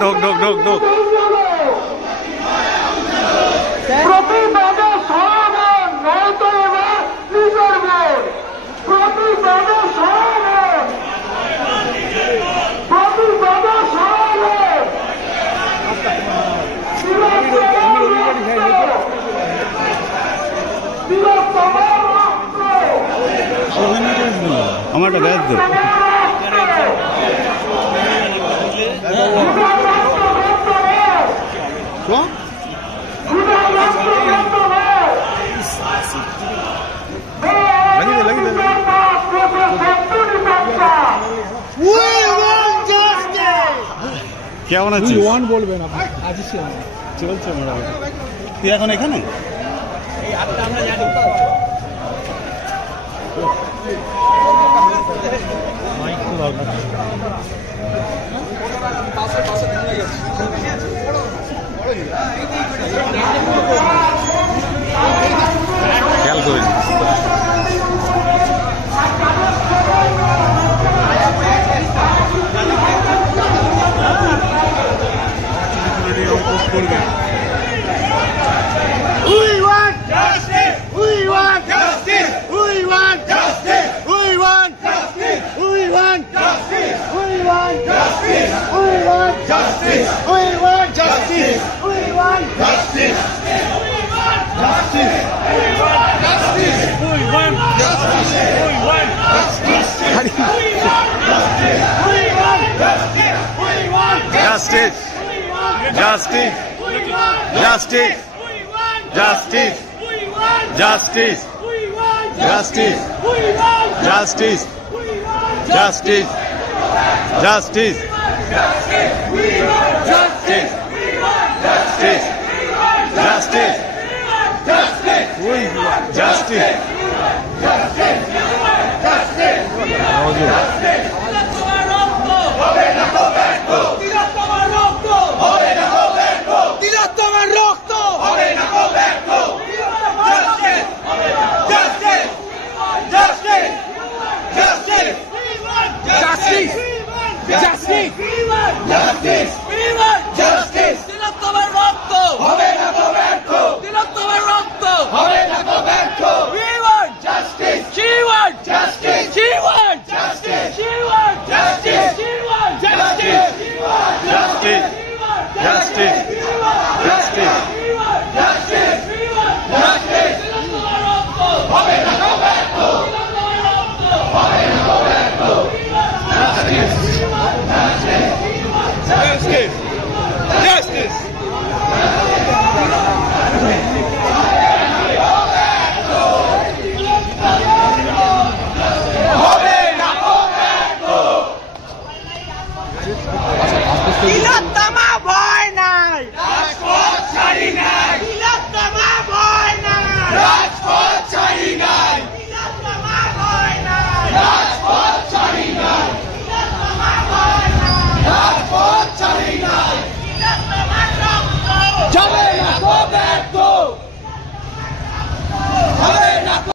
ঢোক ঢোক ঢোক ঢোক প্রতিবাদে সমাধান নয়তো এবার নিজের ভোট প্রতিবাদে সমাধান প্রতিবাদে সমাধান আমার একটা ব্যাগ দে কেমন আছিস? বলবেন আপনি আজ চলছে মোটামুটি। তুই এখন এখানে? খেয়াল করে We want justice! We want justice! We want justice! We want justice! We want justice! We want justice! We want justice! We want justice! We want justice! We want justice! We want justice! We want justice! We want justice! We want justice! We want justice! We want justice, justice, justice, justice, justice, justice, justice, justice, justice, justice, justice, justice, justice, Justice!